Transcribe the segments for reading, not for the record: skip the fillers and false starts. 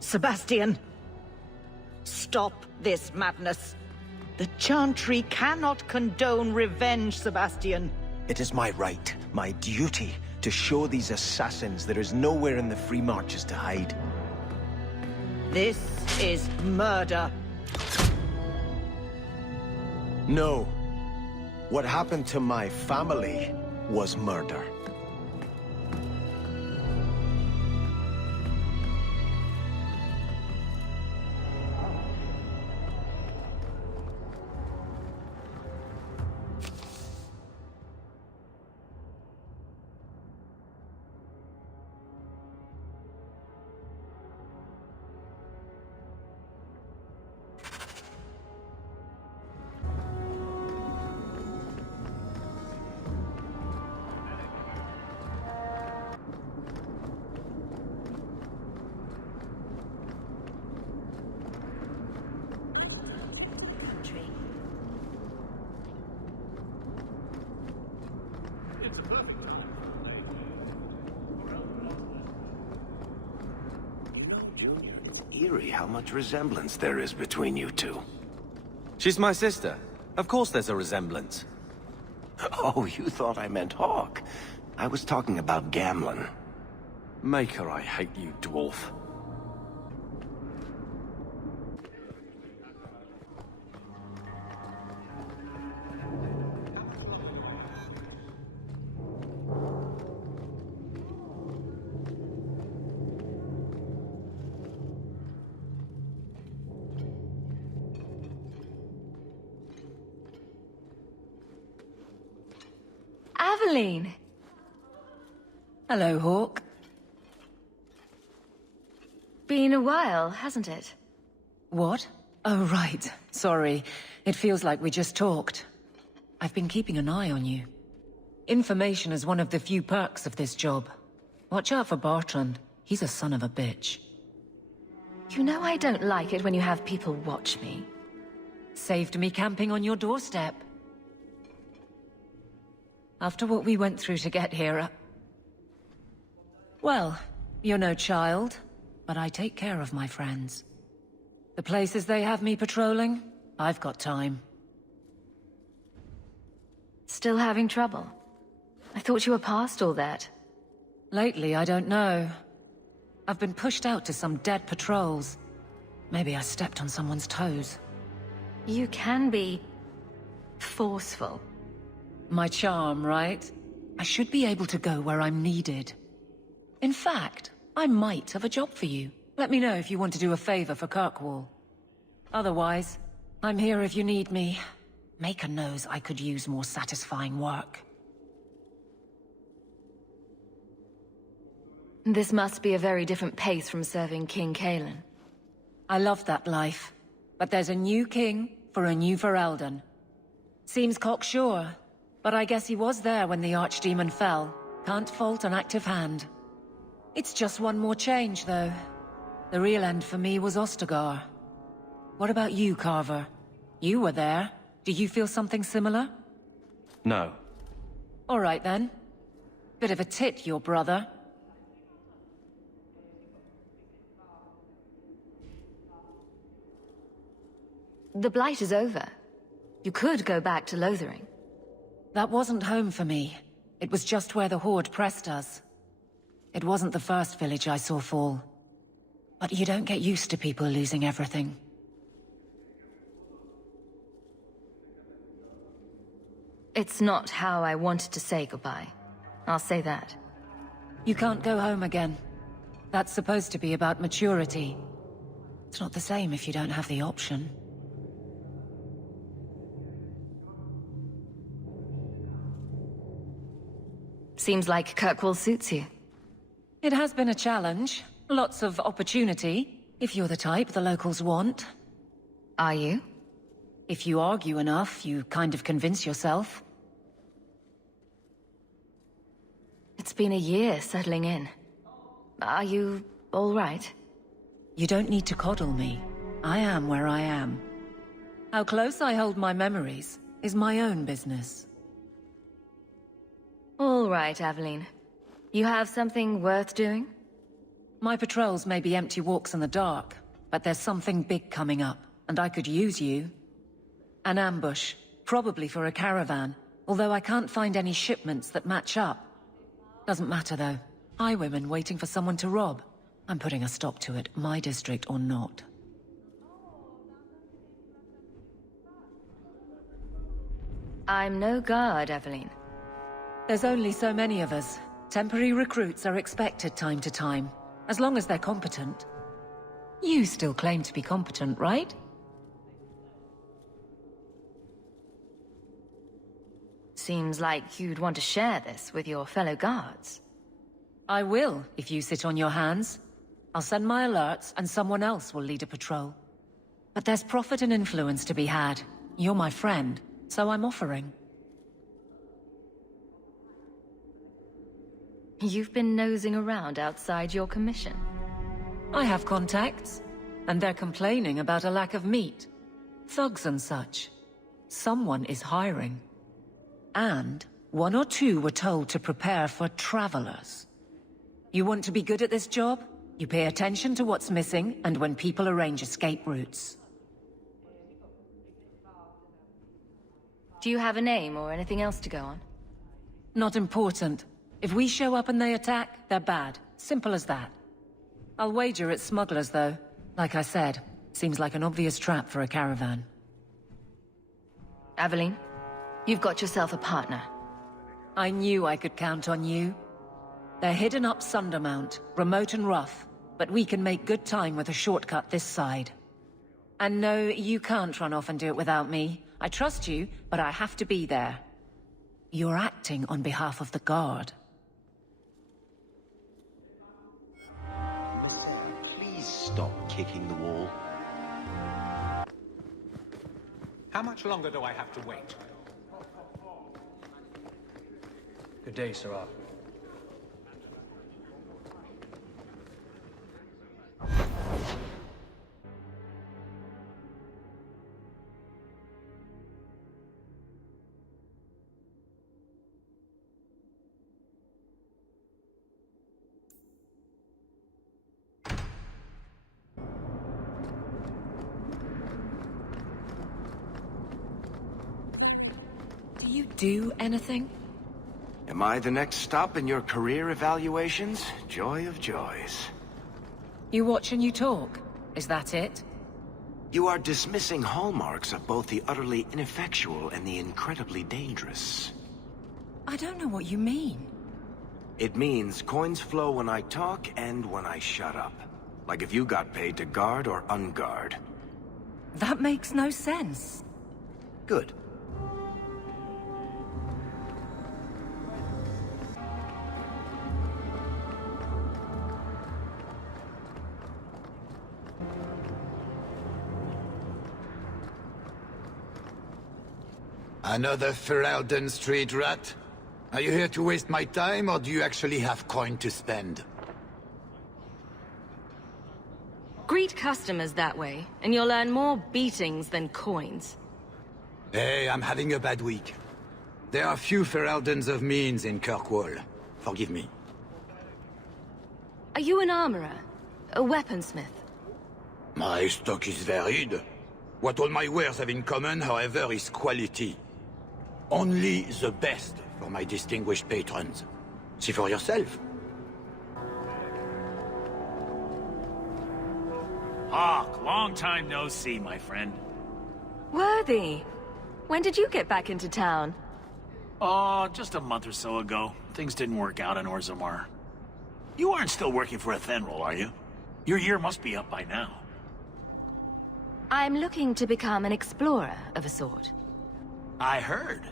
Sebastian! Stop this madness. The Chantry cannot condone revenge, Sebastian. It is my right, my duty, to show these assassins there is nowhere in the Free Marches to hide. This is murder. No. What happened to my family was murder. Eerie how much resemblance there is between you two. She's my sister. Of course there's a resemblance. Oh, you thought I meant Hawk. I was talking about Gamlen. Maker, I hate you, Dwarf. Aveline! Hello, Hawk. Been a while, hasn't it? What? Oh, right. Sorry. It feels like we just talked. I've been keeping an eye on you. Information is one of the few perks of this job. Watch out for Bertrand. He's a son of a bitch. You know I don't like it when you have people watch me. Saved me camping on your doorstep. After what we went through to get here, well, you're no child, but I take care of my friends. The places they have me patrolling, I've got time. Still having trouble? I thought you were past all that. Lately, I don't know. I've been pushed out to some dead patrols. Maybe I stepped on someone's toes. You can be forceful. My charm, right? I should be able to go where I'm needed. In fact, I might have a job for you. Let me know if you want to do a favor for Kirkwall. Otherwise, I'm here if you need me. Maker knows I could use more satisfying work. This must be a very different pace from serving King Cailan. I love that life. But there's a new king for a new Ferelden. Seems cocksure. But I guess he was there when the Archdemon fell. Can't fault an active hand. It's just one more change, though. The real end for me was Ostagar. What about you, Carver? You were there. Do you feel something similar? No. All right, then. Bit of a tit, your brother. The Blight is over. You could go back to Lothering. That wasn't home for me. It was just where the Horde pressed us. It wasn't the first village I saw fall. But you don't get used to people losing everything. It's not how I wanted to say goodbye. I'll say that. You can't go home again. That's supposed to be about maturity. It's not the same if you don't have the option. Seems like Kirkwall suits you. It has been a challenge. Lots of opportunity, if you're the type the locals want. Are you? If you argue enough, you kind of convince yourself. It's been a year settling in. Are you all right? You don't need to coddle me. I am where I am. How close I hold my memories is my own business. All right, Aveline. You have something worth doing? My patrols may be empty walks in the dark, but there's something big coming up, and I could use you. An ambush, probably for a caravan, although I can't find any shipments that match up. Doesn't matter though. Highwaymen waiting for someone to rob. I'm putting a stop to it, my district or not. I'm no guard, Evelyn. There's only so many of us. Temporary recruits are expected time to time, as long as they're competent. You still claim to be competent, right? Seems like you'd want to share this with your fellow guards. I will, if you sit on your hands. I'll send my alerts, and someone else will lead a patrol. But there's profit and influence to be had. You're my friend, so I'm offering. You've been nosing around outside your commission. I have contacts, and they're complaining about a lack of meat. Thugs and such. Someone is hiring. And one or two were told to prepare for travelers. You want to be good at this job? You pay attention to what's missing, and when people arrange escape routes. Do you have a name or anything else to go on? Not important. If we show up and they attack, they're bad. Simple as that. I'll wager it's smugglers, though. Like I said, seems like an obvious trap for a caravan. Aveline, you've got yourself a partner. I knew I could count on you. They're hidden up Sundermount, remote and rough, but we can make good time with a shortcut this side. And no, you can't run off and do it without me. I trust you, but I have to be there. You're acting on behalf of the Guard. Please stop kicking the wall. How much longer do I have to wait? Good day, Sirrah. Do you do anything? Am I the next stop in your career evaluations? Joy of joys. You watch and you talk. Is that it? You are dismissing hallmarks of both the utterly ineffectual and the incredibly dangerous. I don't know what you mean. It means coins flow when I talk and when I shut up. Like if you got paid to guard or unguard. That makes no sense. Good. Another Ferelden street rat? Are you here to waste my time, or do you actually have coin to spend? Greet customers that way, and you'll earn more beatings than coins. Hey, I'm having a bad week. There are few Fereldens of means in Kirkwall. Forgive me. Are you an armorer? A weaponsmith? My stock is varied. What all my wares have in common, however, is quality. Only the best for my distinguished patrons. See for yourself. Hawk, long time no see, my friend. Worthy. When did you get back into town? Oh, just a month or so ago. Things didn't work out in Orzammar. You aren't still working for Athenril, are you? Your year must be up by now. I'm looking to become an explorer of a sort. I heard.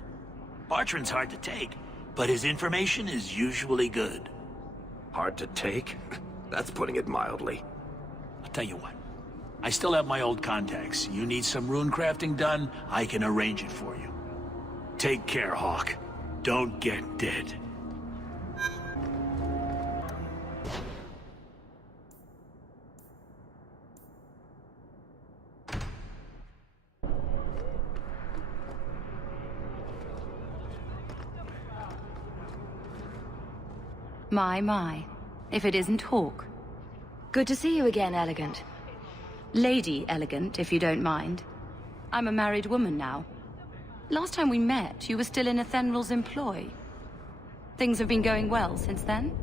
Bartrand's hard to take, but his information is usually good. Hard to take? That's putting it mildly. I'll tell you what. I still have my old contacts. You need some rune crafting done, I can arrange it for you. Take care, Hawk. Don't get dead. My. If it isn't Hawk. Good to see you again, Elegant. Lady Elegant, if you don't mind. I'm a married woman now. Last time we met, you were still in Athenral's employ. Things have been going well since then?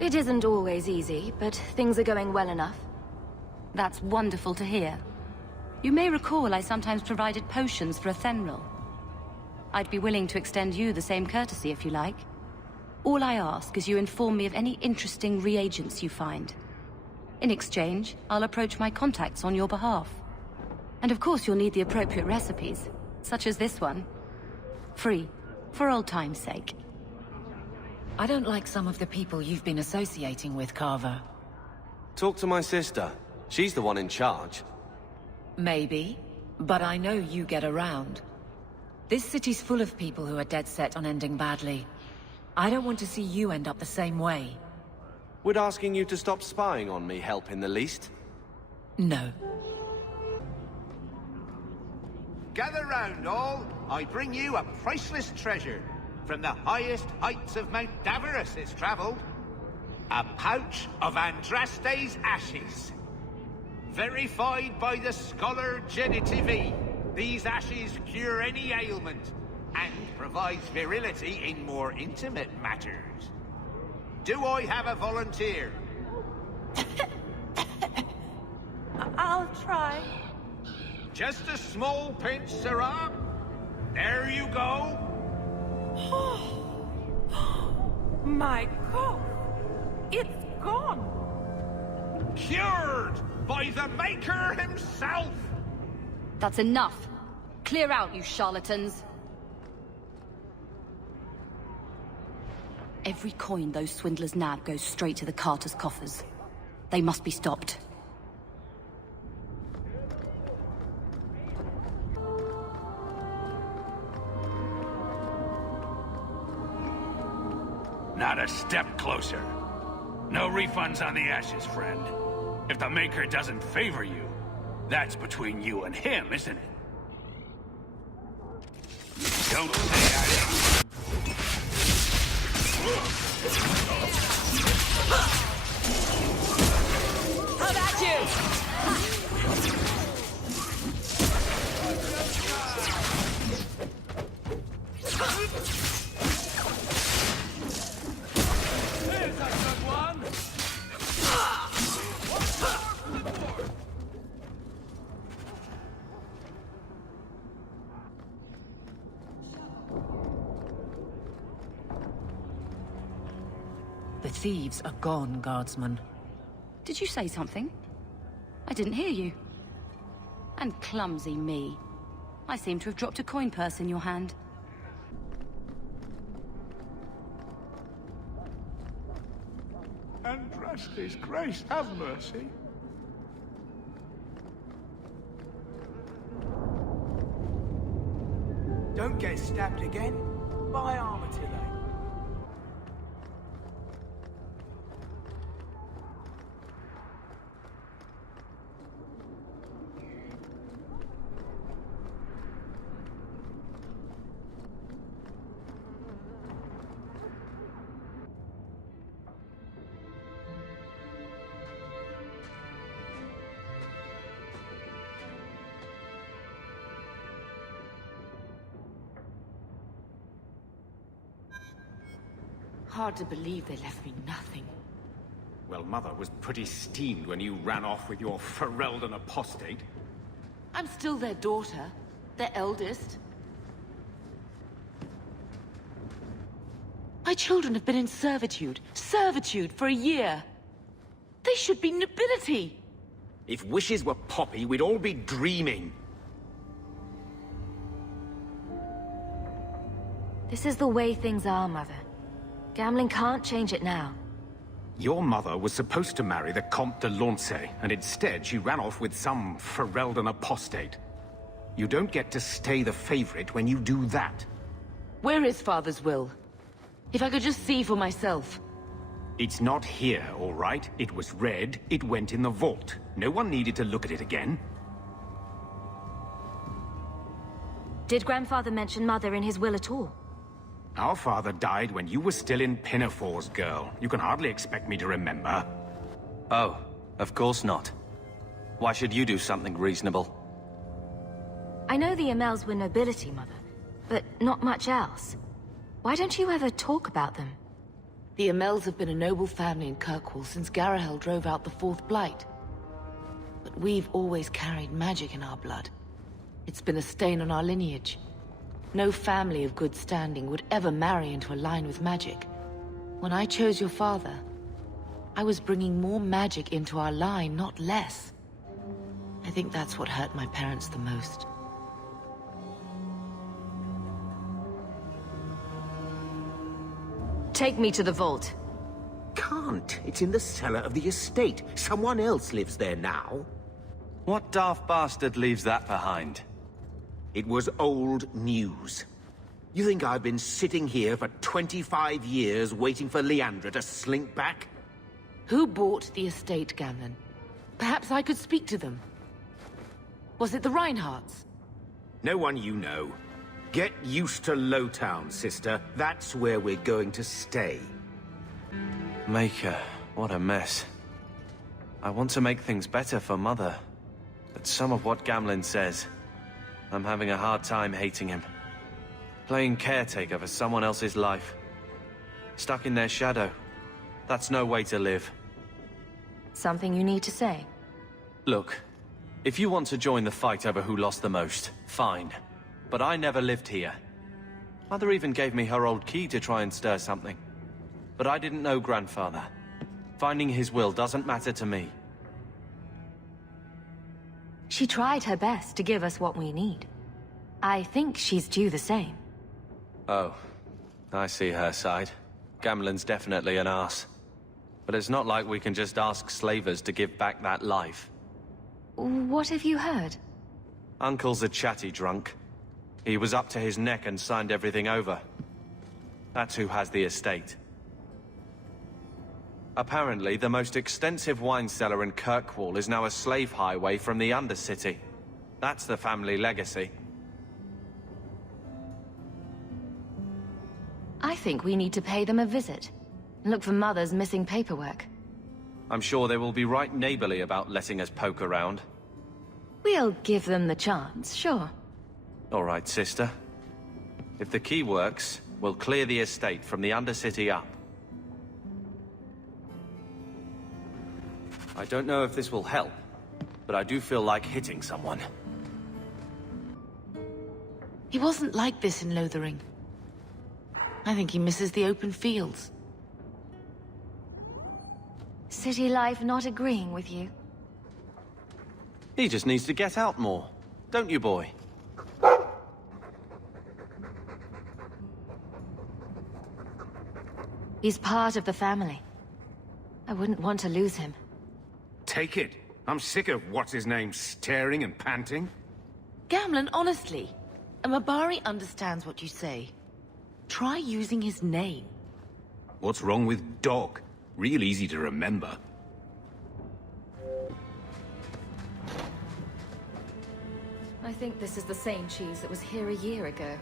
It isn't always easy, but things are going well enough. That's wonderful to hear. You may recall I sometimes provided potions for Athenral. I'd be willing to extend you the same courtesy if you like. All I ask is you inform me of any interesting reagents you find. In exchange, I'll approach my contacts on your behalf. And of course you'll need the appropriate recipes, such as this one. Free, for old time's sake. I don't like some of the people you've been associating with, Carver. Talk to my sister. She's the one in charge. Maybe, but I know you get around. This city's full of people who are dead set on ending badly. I don't want to see you end up the same way. Would asking you to stop spying on me help in the least? No. Gather round, all. I bring you a priceless treasure. From the highest heights of Mount Davos it's traveled. A pouch of Andraste's ashes. Verified by the scholar Genitivi, these ashes cure any ailment and provides virility in more intimate matters. Do I have a volunteer? I'll try. Just a small pinch, Sarah. There you go. My cough. It's gone. Cured by the Maker himself. That's enough. Clear out, you charlatans. Every coin those swindlers nab goes straight to the Carter's coffers. They must be stopped. Not a step closer. No refunds on the ashes, friend. If the Maker doesn't favor you, that's between you and him, isn't it? Don't say I didn't. How about you? Here's a good one! The thieves are gone, Guardsman. Did you say something? I didn't hear you. And clumsy me. I seem to have dropped a coin purse in your hand. Andraste's grace, have mercy. Don't get stabbed again. Buy armor today. Hard to believe they left me nothing. Well, Mother was pretty steamed when you ran off with your Ferelden Apostate. I'm still their daughter, their eldest. My children have been in servitude for a year. They should be nobility. If wishes were poppy, we'd all be dreaming. This is the way things are, Mother. Gambling can't change it now. Your mother was supposed to marry the Comte de Lancey, and instead she ran off with some Ferelden Apostate. You don't get to stay the favorite when you do that. Where is Father's will? If I could just see for myself. It's not here, all right? It was read, it went in the vault. No one needed to look at it again. Did Grandfather mention Mother in his will at all? Our father died when you were still in Pinafores, girl. You can hardly expect me to remember. Oh, of course not. Why should you do something reasonable? I know the Amels were nobility, Mother, but not much else. Why don't you ever talk about them? The Amels have been a noble family in Kirkwall since Garahel drove out the Fourth Blight. But we've always carried magic in our blood. It's been a stain on our lineage. No family of good standing would ever marry into a line with magic. When I chose your father, I was bringing more magic into our line, not less. I think that's what hurt my parents the most. Take me to the vault. Can't. It's in the cellar of the estate. Someone else lives there now. What daft bastard leaves that behind? It was old news. You think I've been sitting here for 25 years waiting for Leandra to slink back? Who bought the estate, Gamlen? Perhaps I could speak to them. Was it the Reinhardts? No one you know. Get used to Lowtown, sister. That's where we're going to stay. Maker, what a mess. I want to make things better for Mother. But some of what Gamlen says, I'm having a hard time hating him. Playing caretaker for someone else's life. Stuck in their shadow. That's no way to live. Something you need to say? Look, if you want to join the fight over who lost the most, fine. But I never lived here. Mother even gave me her old key to try and stir something. But I didn't know Grandfather. Finding his will doesn't matter to me. She tried her best to give us what we need. I think she's due the same. Oh, I see her side. Gamlen's definitely an arse. But it's not like we can just ask slavers to give back that life. What have you heard? Uncle's a chatty drunk. He was up to his neck and signed everything over. That's who has the estate. Apparently, the most extensive wine cellar in Kirkwall is now a slave highway from the Undercity. That's the family legacy. I think we need to pay them a visit. Look for Mother's missing paperwork. I'm sure they will be right neighborly about letting us poke around. We'll give them the chance, sure. All right, sister. If the key works, we'll clear the estate from the Undercity up. I don't know if this will help, but I do feel like hitting someone. He wasn't like this in Lothering. I think he misses the open fields. City life not agreeing with you? He just needs to get out more. Don't you, boy? He's part of the family. I wouldn't want to lose him. Take it. I'm sick of what's-his-name staring and panting. Gamlen, honestly, a Mabari understands what you say. Try using his name. What's wrong with dog? Real easy to remember. I think this is the same cheese that was here a year ago.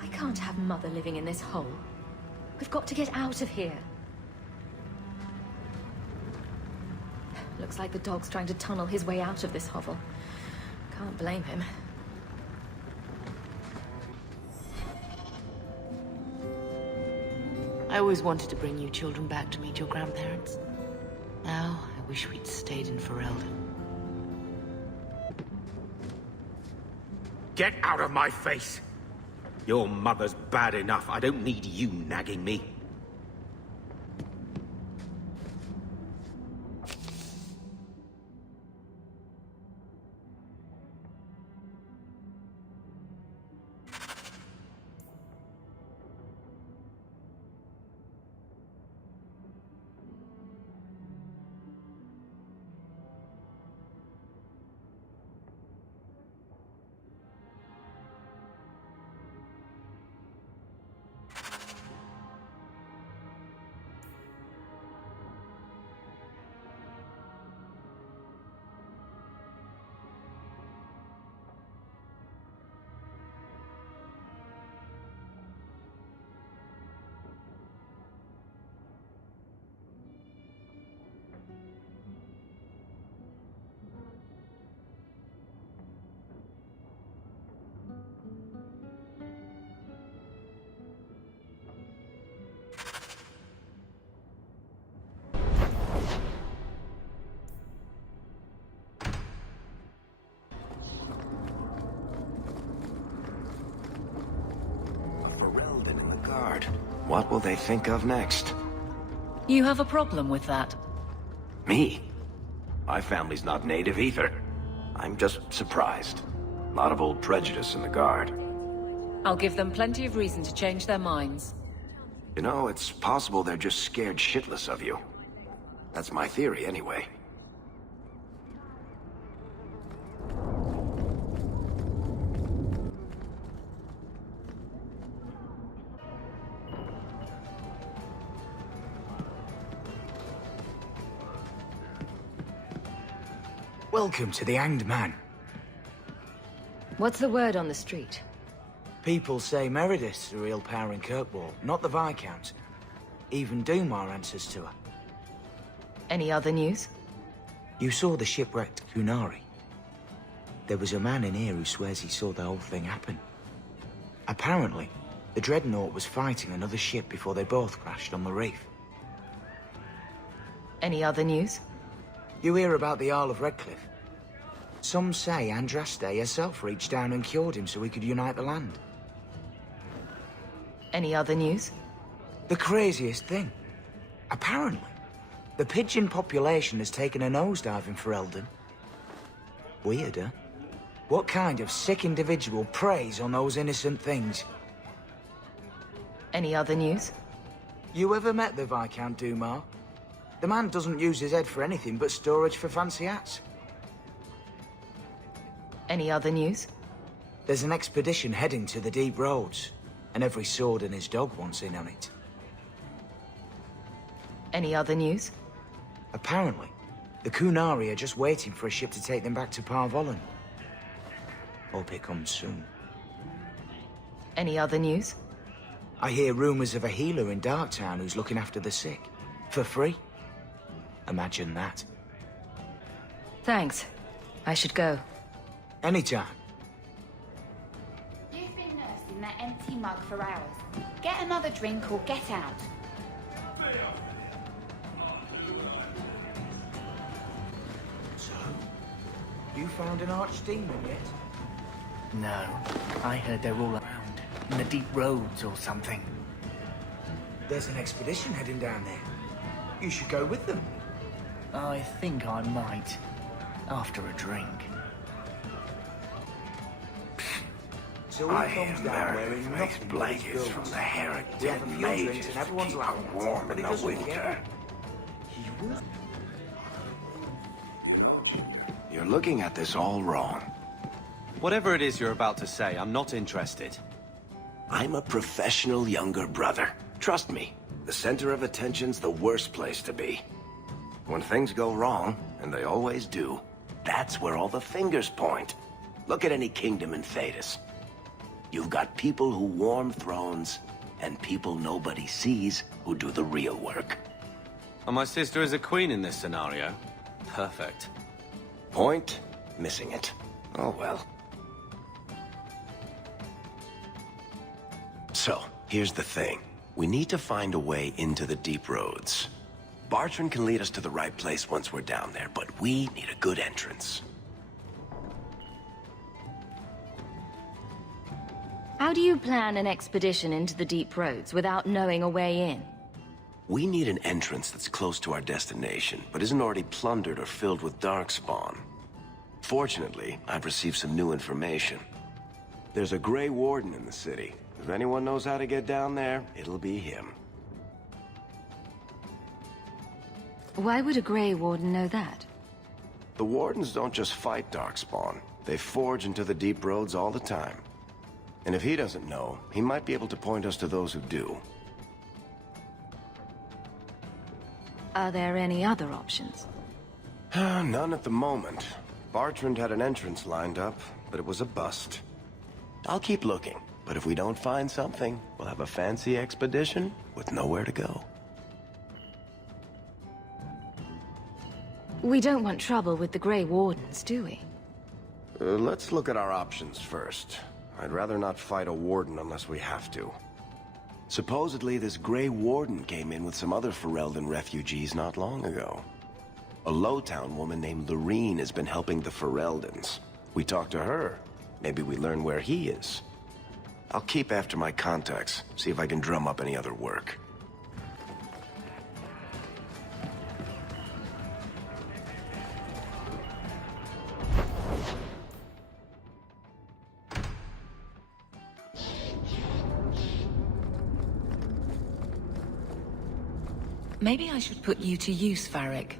I can't have Mother living in this hole. We've got to get out of here. Looks like the dog's trying to tunnel his way out of this hovel. Can't blame him. I always wanted to bring you children back to meet your grandparents. Now, I wish we'd stayed in Ferelden. Get out of my face! Your mother's bad enough. I don't need you nagging me. What will they think of next? You have a problem with that? Me? My family's not native either. I'm just surprised. A lot of old prejudice in the Guard. I'll give them plenty of reason to change their minds. You know, it's possible they're just scared shitless of you. That's my theory, anyway. Welcome to the Hanged Man. What's the word on the street? People say Meredith's the real power in Kirkwall, not the Viscount. Even Dumar answers to her. Any other news? You saw the shipwrecked Kunari. There was a man in here who swears he saw the whole thing happen. Apparently, the Dreadnought was fighting another ship before they both crashed on the reef. Any other news? You hear about the Isle of Redcliffe? Some say Andraste herself reached down and cured him so he could unite the land. Any other news? The craziest thing. Apparently, the pigeon population has taken a nosedive in Ferelden. Weird, huh? What kind of sick individual preys on those innocent things? Any other news? You ever met the Viscount Dumar? The man doesn't use his head for anything but storage for fancy hats. Any other news? There's an expedition heading to the deep roads, and every sword and his dog wants in on it. Any other news? Apparently, the Kunari are just waiting for a ship to take them back to Parvolan. Hope it comes soon. Any other news? I hear rumors of a healer in Darktown who's looking after the sick. For free. Imagine that. Thanks. I should go. Anytime. You've been nursing that empty mug for hours. Get another drink or get out. So, you found an archdemon yet? No. I heard they're all around. In the deep roads or something. There's an expedition heading down there. You should go with them. I think I might. After a drink. So I he hear comes down Meredith wearing makes nothing but his blankets goods. from the hair of We have dead a few mages drinks and to everyone's keep laughing. her warm But in he the doesn't winter. get it. You're looking at this all wrong. Whatever it is you're about to say, I'm not interested. I'm a professional younger brother. Trust me, the center of attention's the worst place to be. When things go wrong, and they always do, that's where all the fingers point. Look at any kingdom in Thedas. You've got people who warm thrones, and people nobody sees who do the real work. And my sister is a queen in this scenario. Perfect. Point, missing it. Oh well. So, here's the thing. We need to find a way into the deep roads. Bartrand can lead us to the right place once we're down there, but we need a good entrance. How do you plan an expedition into the deep roads without knowing a way in? We need an entrance that's close to our destination, but isn't already plundered or filled with darkspawn. Fortunately, I've received some new information. There's a Grey Warden in the city. If anyone knows how to get down there, it'll be him. Why would a Grey Warden know that? The Wardens don't just fight darkspawn. They forge into the deep roads all the time. And if he doesn't know, he might be able to point us to those who do. Are there any other options? None at the moment. Bartrand had an entrance lined up, but it was a bust. I'll keep looking, but if we don't find something, we'll have a fancy expedition with nowhere to go. We don't want trouble with the Grey Wardens, do we? Let's look at our options first. I'd rather not fight a warden unless we have to. Supposedly, this Grey Warden came in with some other Ferelden refugees not long ago. A Lowtown woman named Lorene has been helping the Fereldans. We talk to her. Maybe we learn where he is. I'll keep after my contacts, see if I can drum up any other work. Maybe I should put you to use, Varric.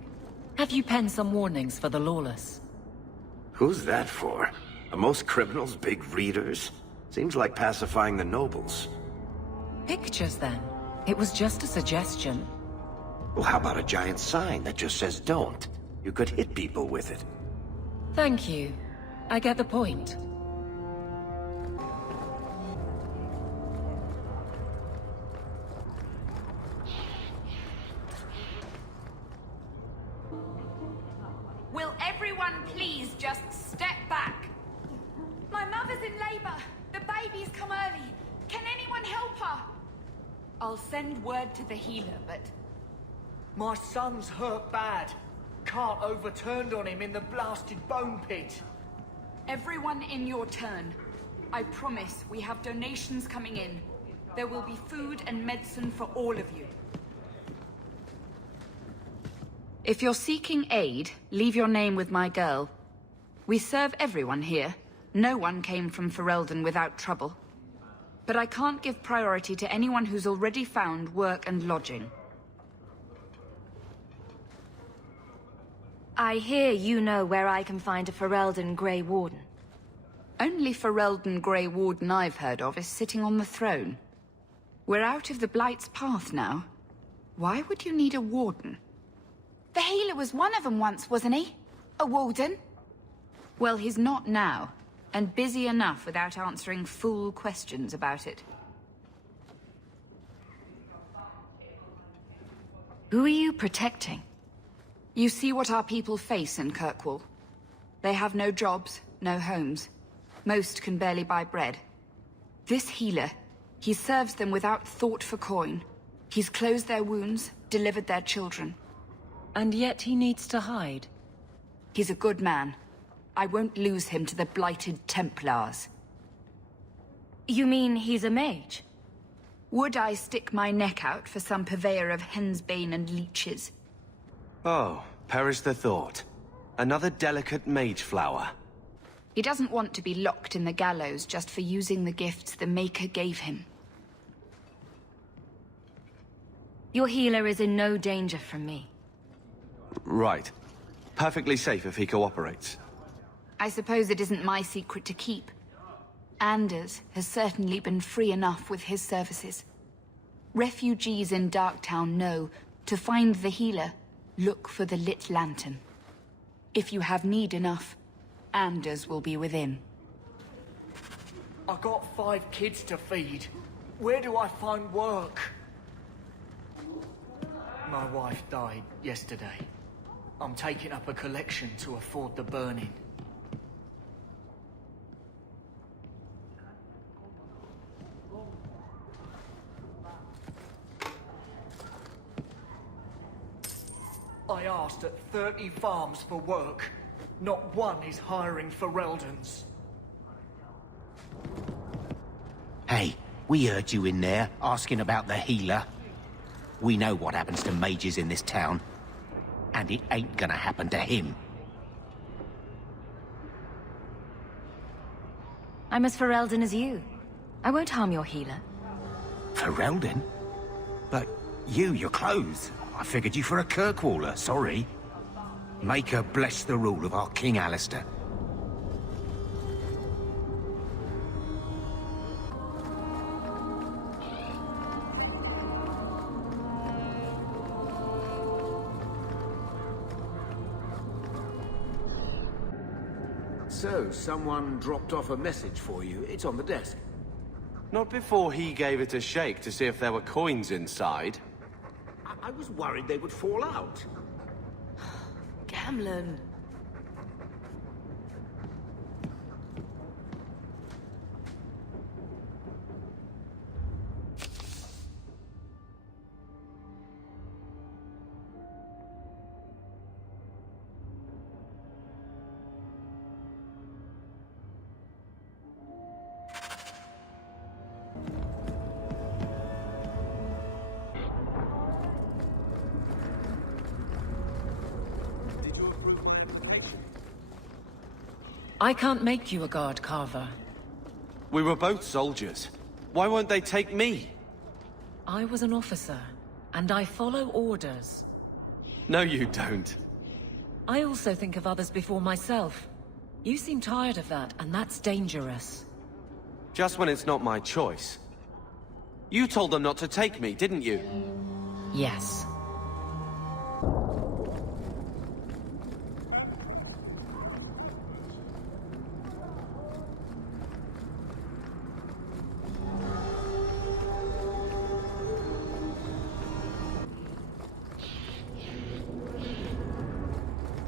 Have you penned some warnings for the lawless? Who's that for? Are most criminals big readers? Seems like pacifying the nobles. Pictures, then. It was just a suggestion. Well, how about a giant sign that just says don't? You could hit people with it. Thank you. I get the point. Will everyone please just step back? My mother's in labor. The baby's come early. Can anyone help her? I'll send word to the healer, but... My son's hurt bad. Cart overturned on him in the blasted bone pit. Everyone in your turn. I promise we have donations coming in. There will be food and medicine for all of you. If you're seeking aid, leave your name with my girl. We serve everyone here. No one came from Ferelden without trouble. But I can't give priority to anyone who's already found work and lodging. I hear you know where I can find a Ferelden Grey Warden. Only Ferelden Grey Warden I've heard of is sitting on the throne. We're out of the Blight's path now. Why would you need a warden? The healer was one of them once, wasn't he? A warden? Well, he's not now, and busy enough without answering fool questions about it. Who are you protecting? You see what our people face in Kirkwall. They have no jobs, no homes. Most can barely buy bread. This healer, he serves them without thought for coin. He's closed their wounds, delivered their children. And yet he needs to hide. He's a good man. I won't lose him to the blighted Templars. You mean he's a mage? Would I stick my neck out for some purveyor of hensbane and leeches? Oh, perish the thought. Another delicate mage flower. He doesn't want to be locked in the gallows just for using the gifts the Maker gave him. Your healer is in no danger from me. Right. Perfectly safe if he cooperates. I suppose it isn't my secret to keep. Anders has certainly been free enough with his services. Refugees in Darktown know to find the healer, look for the lit lantern. If you have need enough, Anders will be within. I got 5 kids to feed. Where do I find work? My wife died yesterday. I'm taking up a collection to afford the burning. I asked at 30 farms for work. Not one is hiring Fereldans. Hey, we heard you in there, asking about the healer. We know what happens to mages in this town. And it ain't gonna happen to him. I'm as Ferelden as you. I won't harm your healer. Ferelden? But your clothes. I figured you for a Kirkwaller, sorry. Make her bless the rule of our King Alistair. So, someone dropped off a message for you. It's on the desk. Not before he gave it a shake to see if there were coins inside. I was worried they would fall out. Gamlen. I can't make you a guard carver. We were both soldiers. Why won't they take me? I was an officer, and I follow orders. No, you don't. I also think of others before myself. You seem tired of that, and that's dangerous. Just when it's not my choice. You told them not to take me, didn't you? Yes.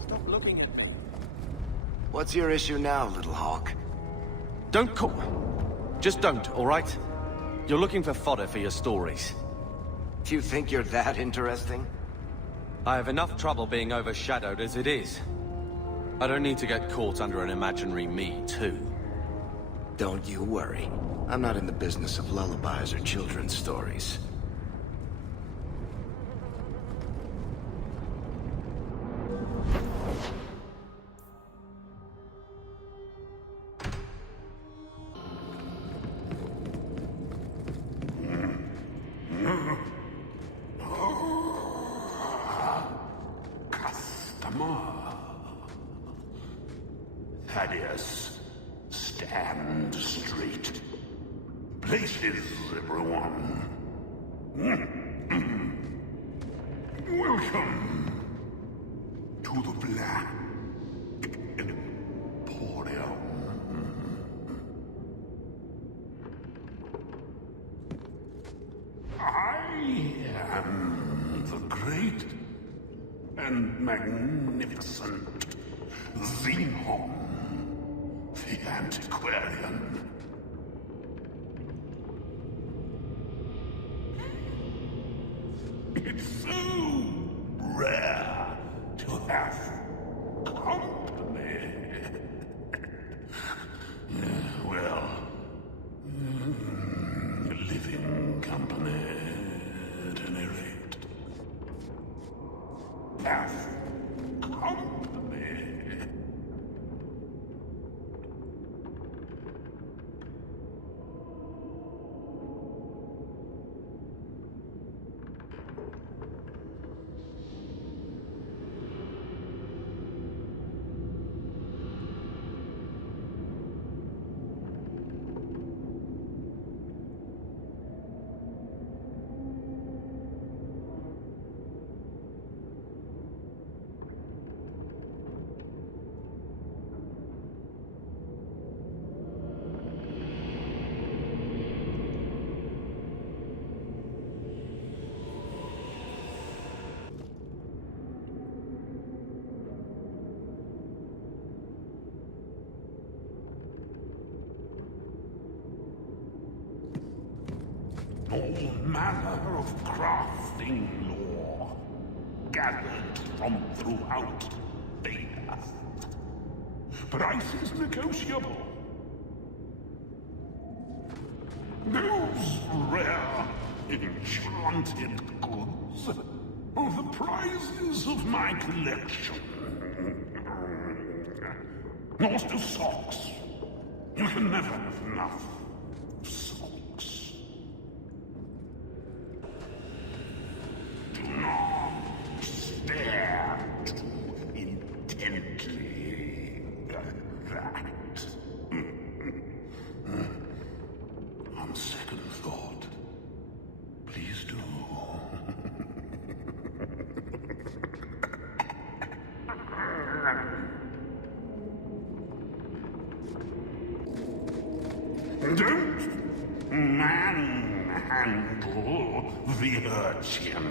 Stop looking at me. What's your issue now, little hawk? Don't call... Just don't, all right? You're looking for fodder for your stories. Do you think you're that interesting? I have enough trouble being overshadowed as it is. I don't need to get caught under an imaginary me, too. Don't you worry. I'm not in the business of lullabies or children's stories. Thaddeus, stand straight. Places, everyone. Welcome to the Black Emporium. I am the great and magnificent Xenon, the antiquarian. It's so rare to have company. Well, living company at any rate. Have company. All manner of crafting lore gathered from throughout Beta. Prices negotiable. Those rare, enchanted goods are the prizes of my collection. As to socks, you can never have enough socks. Do not stare too intently at that. On second thought, please do. Don't manhandle the urchin.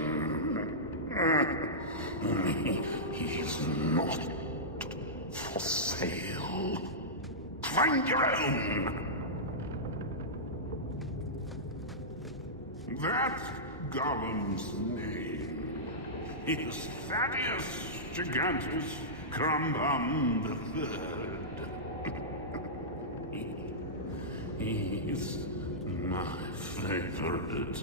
He's not for sale. Find your own. That Golem's name is Thaddeus Gigantus Crambum III. He's my favorite.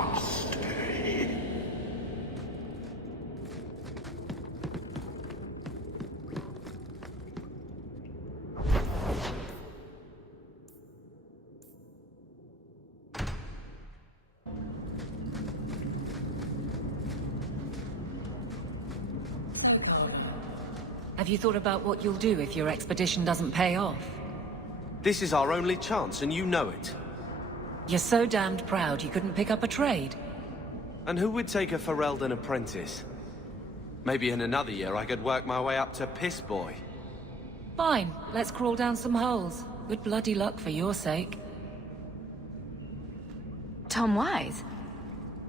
trust, eh? Have you thought about what you'll do if your expedition doesn't pay off? This is our only chance, and you know it. You're so damned proud you couldn't pick up a trade. And who would take a Ferelden apprentice? Maybe in another year I could work my way up to Piss Boy. Fine, let's crawl down some holes. Good bloody luck for your sake. Tom Wise?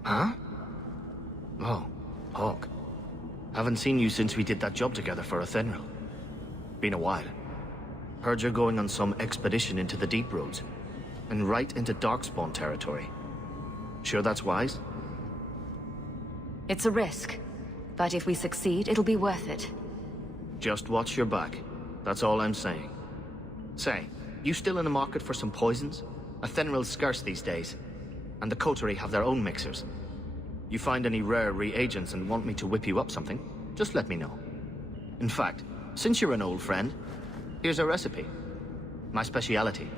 Huh? Oh, Hawk. Haven't seen you since we did that job together for Athenril. Been a while. Heard you're going on some expedition into the Deep Roads. And right into Darkspawn territory. Sure that's wise? It's a risk. But if we succeed, it'll be worth it. Just watch your back. That's all I'm saying. Say, you still in the market for some poisons? Athenril's scarce these days. And the coterie have their own mixers. You find any rare reagents and want me to whip you up something, just let me know. In fact, since you're an old friend, here's a recipe. My speciality.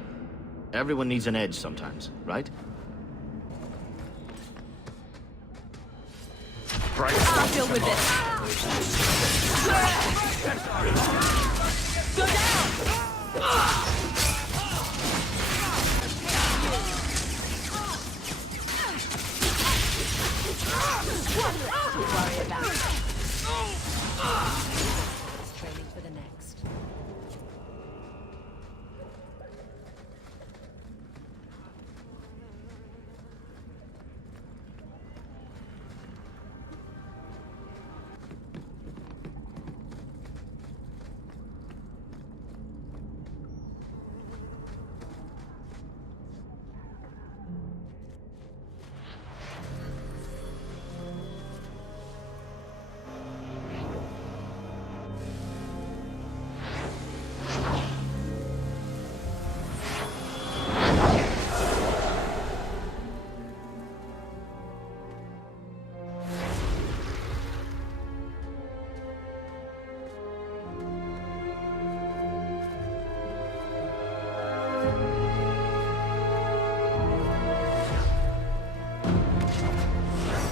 Everyone needs an edge sometimes, right? Right. I'll deal with this. Go down! One less to worry about. It's training for the next.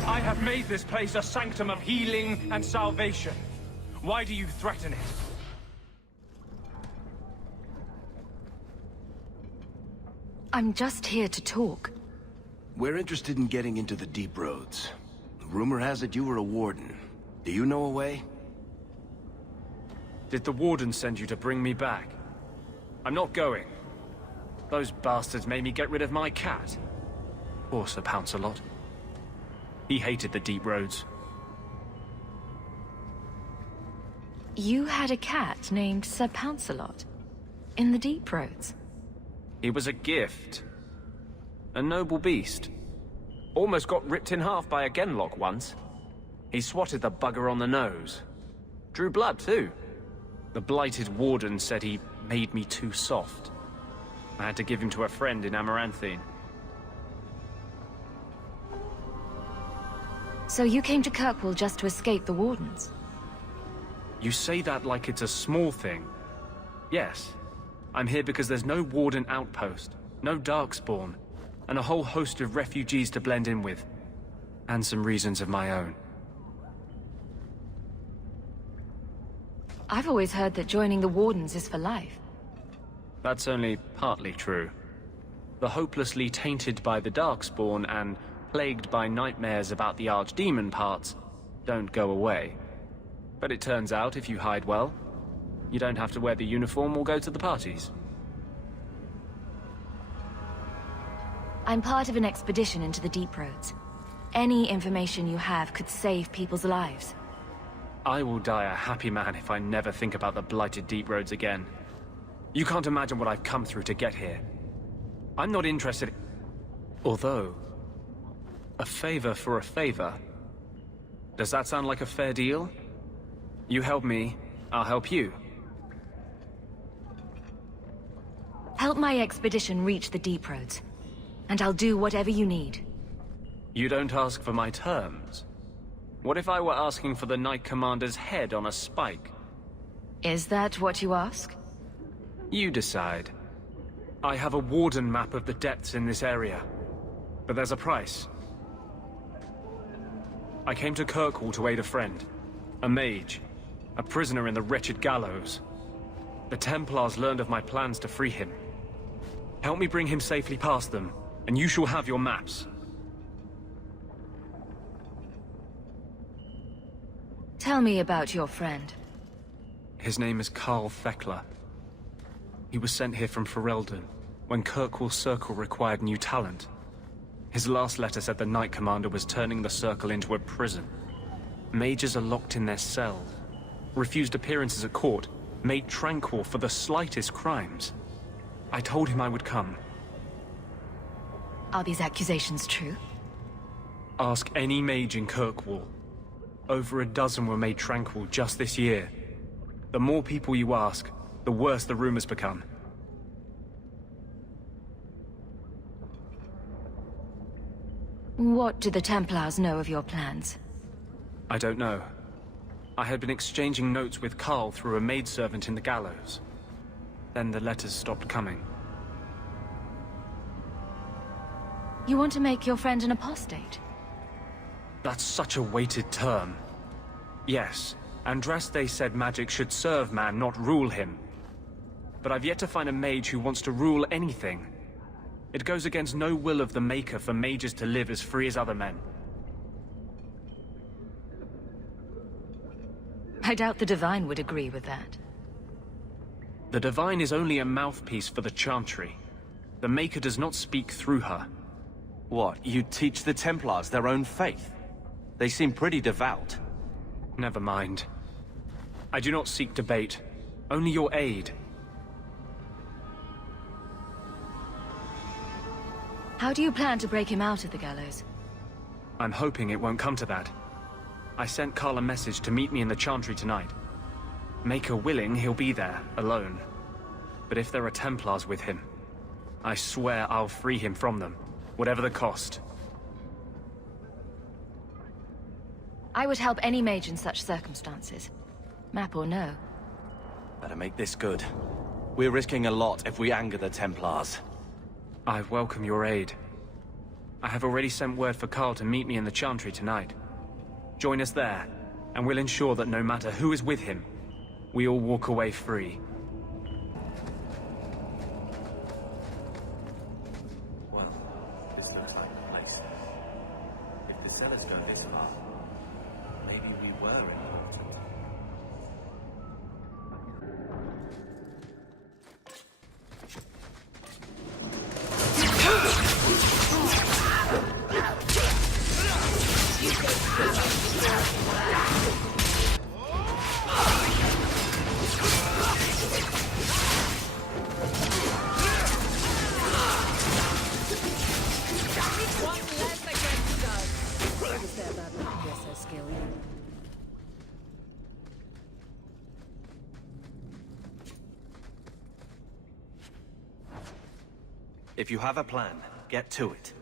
I have made this place a sanctum of healing and salvation. Why do you threaten it? I'm just here to talk. We're interested in getting into the Deep Roads. Rumor has it you were a warden. Do you know a way? Did the warden send you to bring me back? I'm not going. Those bastards made me get rid of my cat. Poor Sir Pouncelot. He hated the Deep Roads. You had a cat named Sir Pouncelot in the Deep Roads. He was a gift. A noble beast. Almost got ripped in half by a Genlock once. He swatted the bugger on the nose. Drew blood, too. The blighted warden said he made me too soft. I had to give him to a friend in Amaranthine. So you came to Kirkwall just to escape the wardens? You say that like it's a small thing. Yes. I'm here because there's no warden outpost, no darkspawn, and a whole host of refugees to blend in with. And some reasons of my own. I've always heard that joining the wardens is for life. That's only partly true. The hopelessly tainted by the darkspawn and plagued by nightmares about the archdemon parts don't go away. But it turns out if you hide well, you don't have to wear the uniform or go to the parties. I'm part of an expedition into the Deep Roads. Any information you have could save people's lives. I will die a happy man if I never think about the blighted Deep Roads again. You can't imagine what I've come through to get here. I'm not interested. Although, a favor for a favor. Does that sound like a fair deal? You help me, I'll help you. Help my expedition reach the Deep Roads, and I'll do whatever you need. You don't ask for my terms? What if I were asking for the Knight Commander's head on a spike? Is that what you ask? You decide. I have a warden map of the depths in this area. But there's a price. I came to Kirkwall to aid a friend. A mage. A prisoner in the wretched gallows. The Templars learned of my plans to free him. Help me bring him safely past them, and you shall have your maps. Tell me about your friend. His name is Karl Thekla. He was sent here from Ferelden, when Kirkwall Circle required new talent. His last letter said the Knight Commander was turning the Circle into a prison. Mages are locked in their cells, refused appearances at court, made tranquil for the slightest crimes. I told him I would come. Are these accusations true? Ask any mage in Kirkwall. Over a dozen were made tranquil just this year. The more people you ask, the worse the rumors become. What do the Templars know of your plans? I don't know. I had been exchanging notes with Karl through a maidservant in the gallows. Then the letters stopped coming. You want to make your friend an apostate? That's such a weighted term. Yes, Andraste said magic should serve man, not rule him. But I've yet to find a mage who wants to rule anything. It goes against no will of the Maker for mages to live as free as other men. I doubt the Divine would agree with that. The Divine is only a mouthpiece for the Chantry. The Maker does not speak through her. What, you teach the Templars their own faith? They seem pretty devout. Never mind. I do not seek debate, only your aid. How do you plan to break him out of the gallows? I'm hoping it won't come to that. I sent Karl a message to meet me in the Chantry tonight. Maker willing, he'll be there, alone. But if there are Templars with him, I swear I'll free him from them, whatever the cost. I would help any mage in such circumstances. Map or no. Better make this good. We're risking a lot if we anger the Templars. I welcome your aid. I have already sent word for Karl to meet me in the Chantry tonight. Join us there, and we'll ensure that no matter who is with him, we all walk away free. Well, this looks like the place. If the cellars go this far, maybe we were important. If you have a plan, get to it.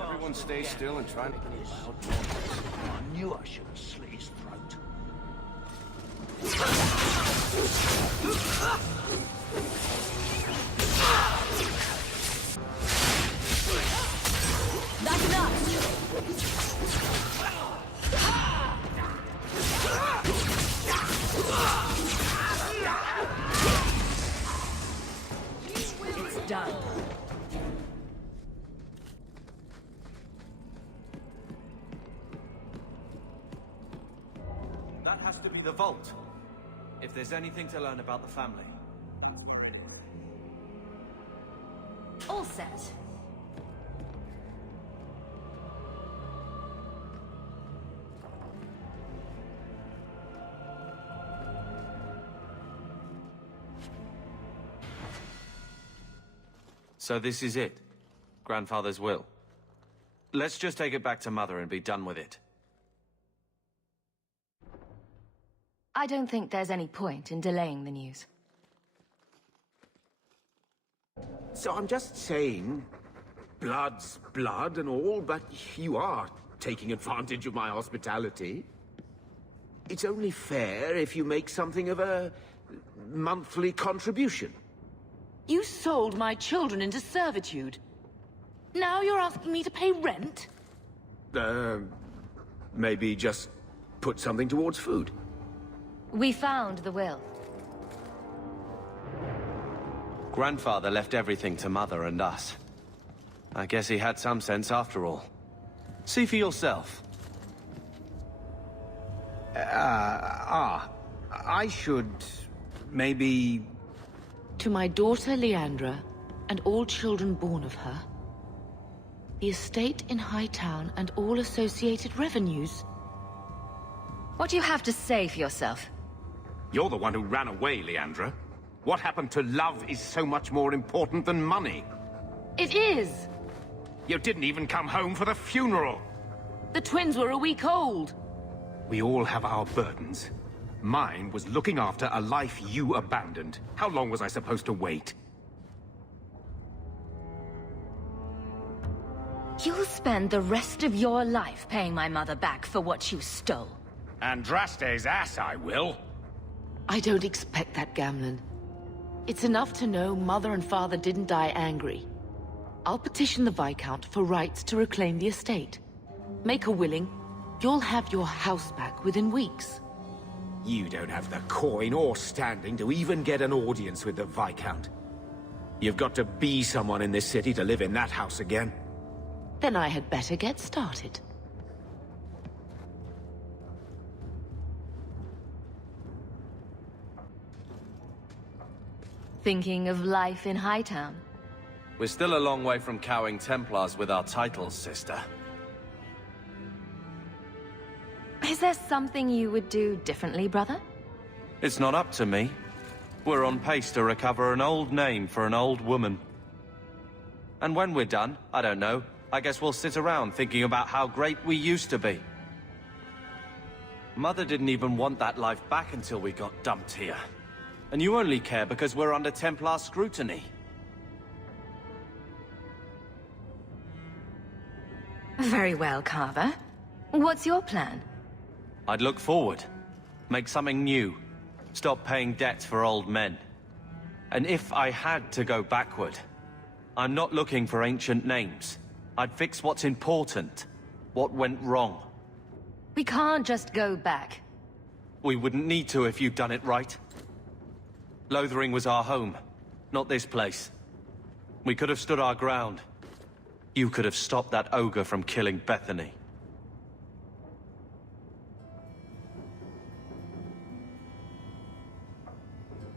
Everyone stay still and try and make any loud noise. I knew I should have slit his throat. That's enough! It's done. That has to be the vault. If there's anything to learn about the family. All set. So this is it? Grandfather's will? Let's just take it back to Mother and be done with it. I don't think there's any point in delaying the news. So I'm just saying, blood's blood and all, but you are taking advantage of my hospitality. It's only fair if you make something of a monthly contribution. You sold my children into servitude. Now you're asking me to pay rent? Maybe just put something towards food. We found the will. Grandfather left everything to Mother and us. I guess he had some sense after all. See for yourself. I should... maybe... To my daughter Leandra, and all children born of her, the estate in Hightown and all associated revenues. What do you have to say for yourself? You're the one who ran away, Leandra. What happened to love is so much more important than money. It is! You didn't even come home for the funeral! The twins were a week old! We all have our burdens. Mine was looking after a life you abandoned. How long was I supposed to wait? You'll spend the rest of your life paying my mother back for what you stole. Andraste's ass, I will. I don't expect that, Gamlen. It's enough to know Mother and Father didn't die angry. I'll petition the Viscount for rights to reclaim the estate. Make her willing, you'll have your house back within weeks. You don't have the coin or standing to even get an audience with the Viscount. You've got to be someone in this city to live in that house again. Then I had better get started. Thinking of life in Hightown? We're still a long way from cowing Templars with our titles, sister. Is there something you would do differently, brother? It's not up to me. We're on pace to recover an old name for an old woman. And when we're done, I don't know, I guess we'll sit around thinking about how great we used to be. Mother didn't even want that life back until we got dumped here. And you only care because we're under Templar scrutiny. Very well, Carver. What's your plan? I'd look forward. Make something new. Stop paying debts for old men. And if I had to go backward, I'm not looking for ancient names. I'd fix what's important. What went wrong. We can't just go back. We wouldn't need to if you'd done it right. Lothering was our home, not this place. We could have stood our ground. You could have stopped that ogre from killing Bethany.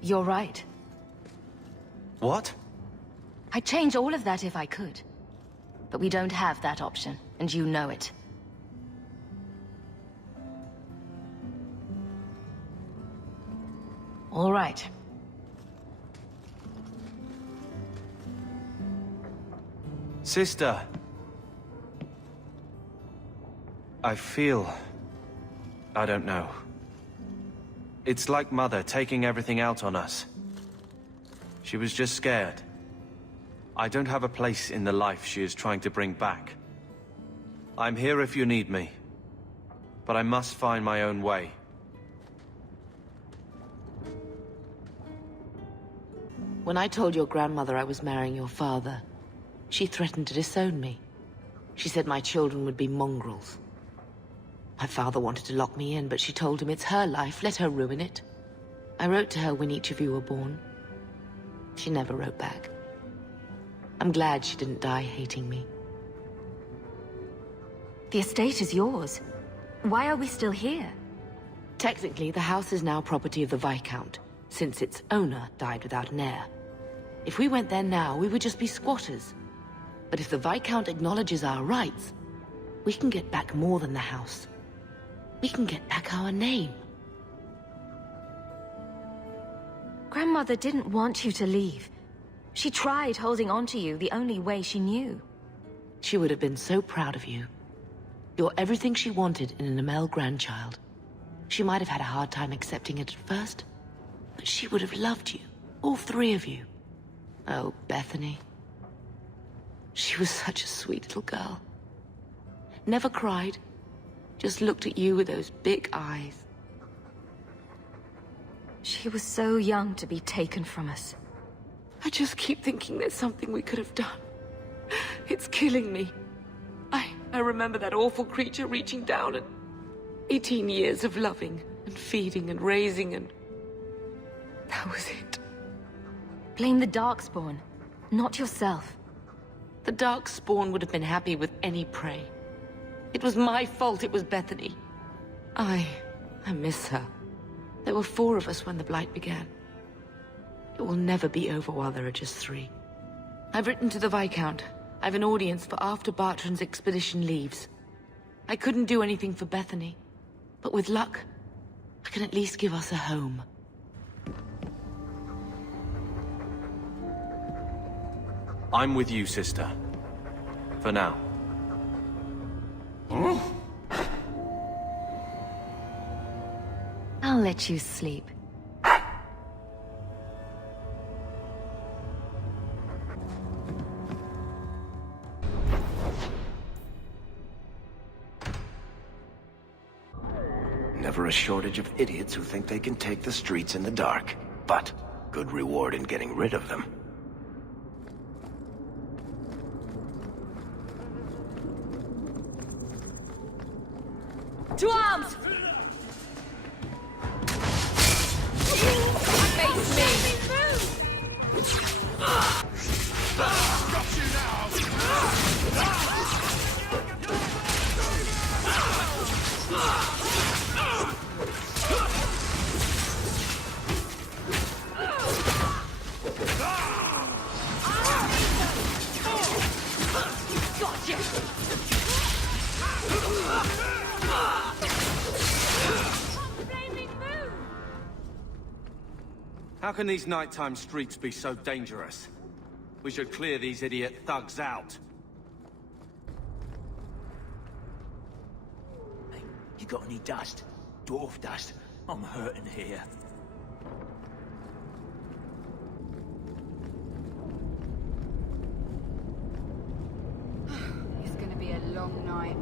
You're right. What? I'd change all of that if I could. But we don't have that option, and you know it. All right. Sister. I feel... I don't know. It's like Mother taking everything out on us. She was just scared. I don't have a place in the life she is trying to bring back. I'm here if you need me. But I must find my own way. When I told your grandmother I was marrying your father, she threatened to disown me. She said my children would be mongrels. My father wanted to lock me in, but she told him it's her life, let her ruin it. I wrote to her when each of you were born. She never wrote back. I'm glad she didn't die hating me. The estate is yours. Why are we still here? Technically, the house is now property of the Viscount, since its owner died without an heir. If we went there now, we would just be squatters. But if the Viscount acknowledges our rights, we can get back more than the house. We can get back our name. Grandmother didn't want you to leave. She tried holding on to you the only way she knew. She would have been so proud of you. You're everything she wanted in an Amel grandchild. She might have had a hard time accepting it at first, but she would have loved you, all three of you. Oh, Bethany. She was such a sweet little girl. Never cried, just looked at you with those big eyes. She was so young to be taken from us. I just keep thinking there's something we could have done. It's killing me. I remember that awful creature reaching down and 18 years of loving and feeding and raising and... that was it. Blame the Darkspawn, not yourself. The Darkspawn would have been happy with any prey. It was my fault it was Bethany. I miss her. There were 4 of us when the Blight began. It will never be over while there are just 3. I've written to the Viscount. I've an audience for after Bartrand's expedition leaves. I couldn't do anything for Bethany, but with luck, I can at least give us a home. I'm with you, sister. For now. I'll let you sleep. Never a shortage of idiots who think they can take the streets in the dark, but good reward in getting rid of them. To arms! Face me! Got you now! Gotcha! How can these nighttime streets be so dangerous? We should clear these idiot thugs out. Hey, you got any dust? Dwarf dust? I'm hurting here. It's gonna be a long night.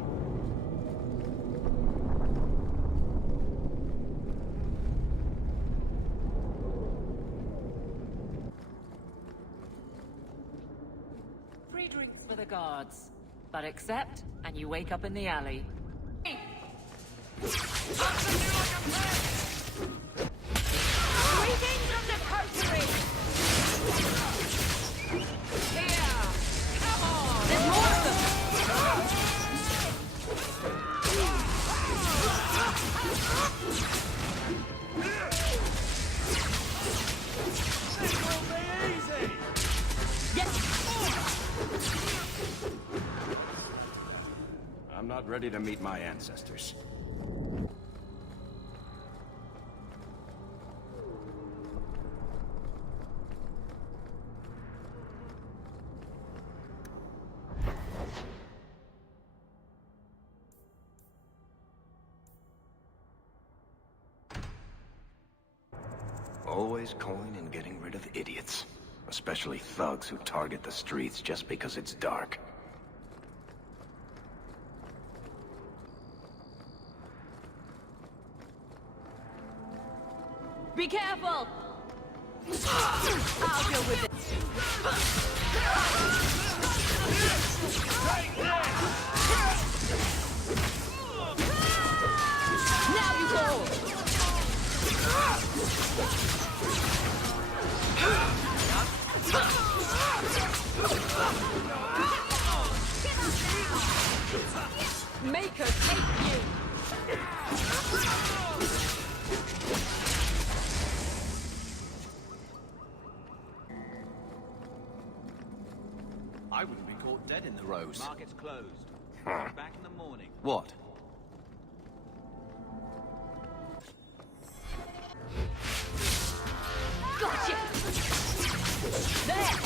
Free drinks for the guards. But accept, and you wake up in the alley. Greetings from the coterie! Here! Come on! There's more of them! I'm not ready to meet my ancestors. Always coin and getting rid of idiots. Especially thugs who target the streets just because it's dark. Be careful! I'll deal with it. Now you go! Make her take you! I wouldn't be caught dead in the rows. Market's closed. Back in the morning. What? Gotcha! There!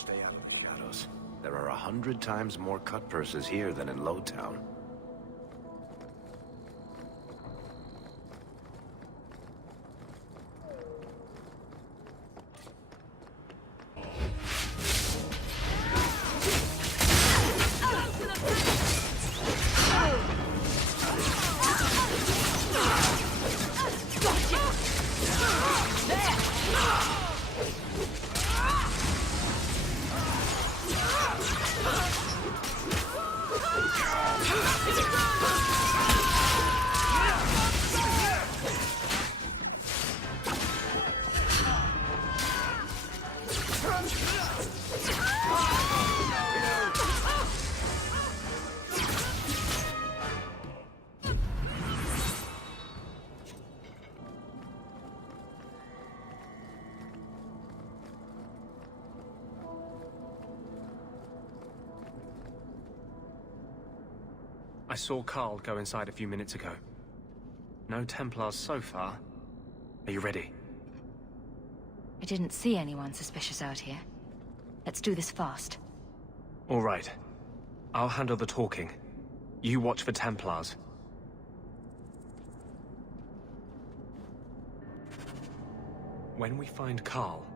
Stay out of the shadows. There are 100 times more cut purses here than in Lowtown. I saw Carl go inside a few minutes ago. No Templars so far. Are you ready? I didn't see anyone suspicious out here. Let's do this fast. All right. I'll handle the talking. You watch for Templars. When we find Carl,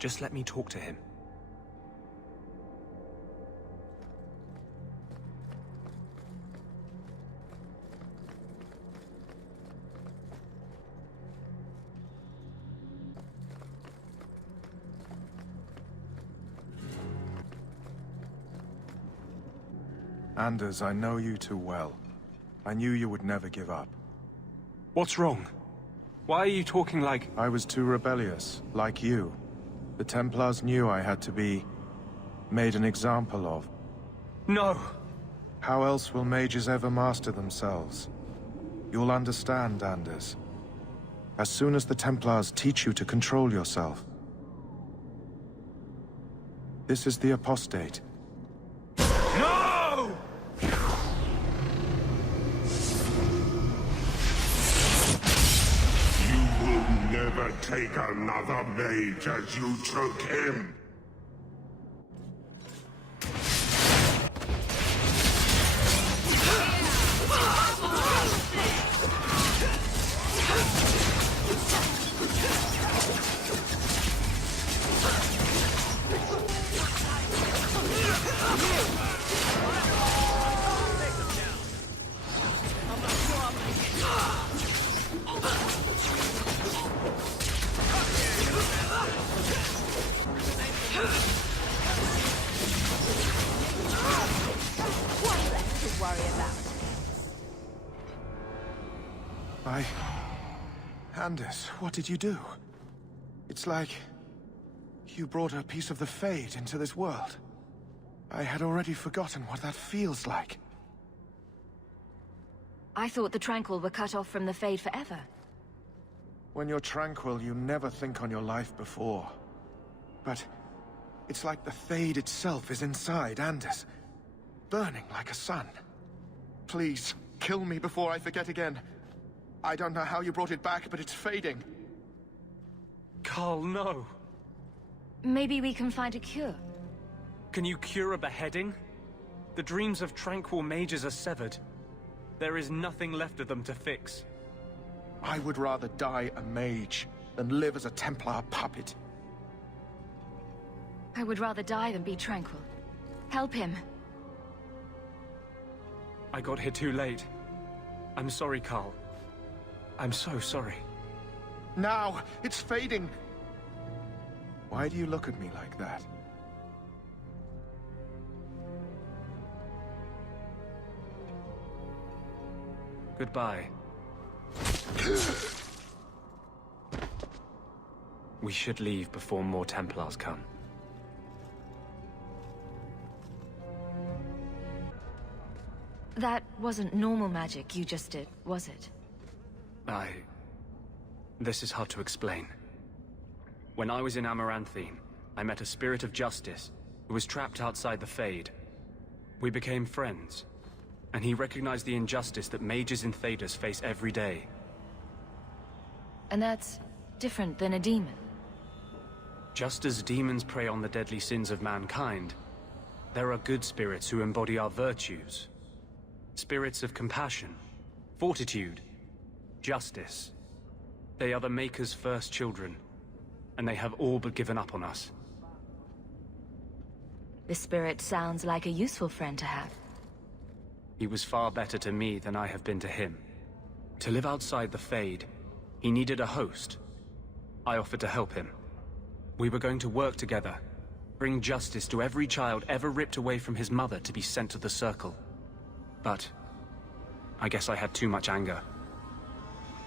just let me talk to him. Anders, I know you too well. I knew you would never give up. What's wrong? Why are you talking like... I was too rebellious, like you. The Templars knew I had to be... made an example of. No! How else will mages ever master themselves? You'll understand, Anders. As soon as the Templars teach you to control yourself. This is the Apostate. No! Never take another mage as you took him. Anders, what did you do? It's like... you brought a piece of the Fade into this world. I had already forgotten what that feels like. I thought the Tranquil were cut off from the Fade forever. When you're tranquil, you never think on your life before. But... it's like the Fade itself is inside Anders. Burning like a sun. Please, kill me before I forget again. I don't know how you brought it back, but it's fading. Carl, no. Maybe we can find a cure. Can you cure a beheading? The dreams of tranquil mages are severed. There is nothing left of them to fix. I would rather die a mage than live as a Templar puppet. I would rather die than be tranquil. Help him. I got here too late. I'm sorry, Carl. I'm so sorry. Now! It's fading! Why do you look at me like that? Goodbye. We should leave before more Templars come. That wasn't normal magic you just did, was it? This is hard to explain. When I was in Amaranthine, I met a spirit of justice who was trapped outside the Fade. We became friends, and he recognized the injustice that mages in Thedas face every day. And that's different than a demon? Just as demons prey on the deadly sins of mankind, there are good spirits who embody our virtues. Spirits of compassion, fortitude, justice. They are the Maker's first children, and they have all but given up on us. This spirit sounds like a useful friend to have. He was far better to me than I have been to him. To live outside the Fade, he needed a host. I offered to help him. We were going to work together, bring justice to every child ever ripped away from his mother to be sent to the Circle. But I guess I had too much anger.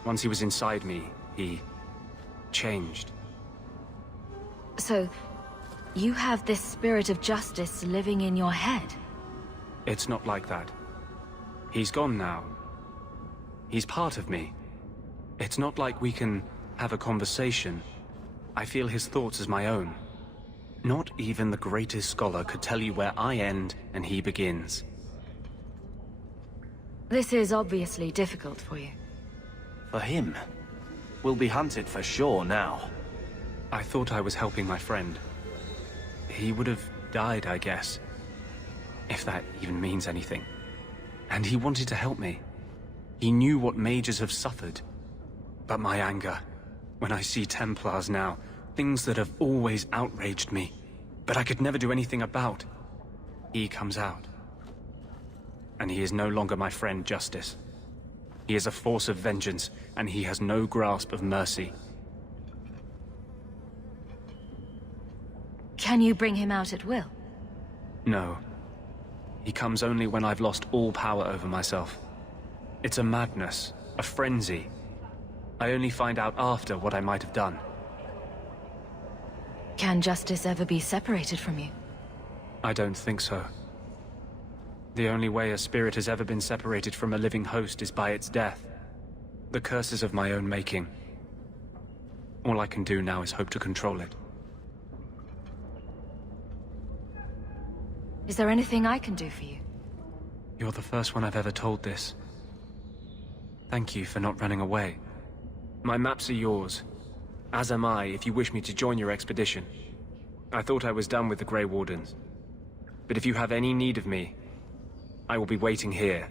Once he was inside me, he changed. So, you have this spirit of justice living in your head? It's not like that. He's gone now. He's part of me. It's not like we can have a conversation. I feel his thoughts as my own. Not even the greatest scholar could tell you where I end and he begins. This is obviously difficult for you. For him? We'll be hunted for sure now. I thought I was helping my friend. He would have died, I guess. If that even means anything. And he wanted to help me. He knew what mages have suffered. But my anger, when I see Templars now, things that have always outraged me, but I could never do anything about, he comes out. And he is no longer my friend, Justice. He is a force of vengeance, and he has no grasp of mercy. Can you bring him out at will? No. He comes only when I've lost all power over myself. It's a madness, a frenzy. I only find out after what I might have done. Can justice ever be separated from you? I don't think so. The only way a spirit has ever been separated from a living host is by its death. The curses of my own making. All I can do now is hope to control it. Is there anything I can do for you? You're the first one I've ever told this. Thank you for not running away. My maps are yours, as am I if you wish me to join your expedition. I thought I was done with the Grey Wardens. But if you have any need of me, I will be waiting here.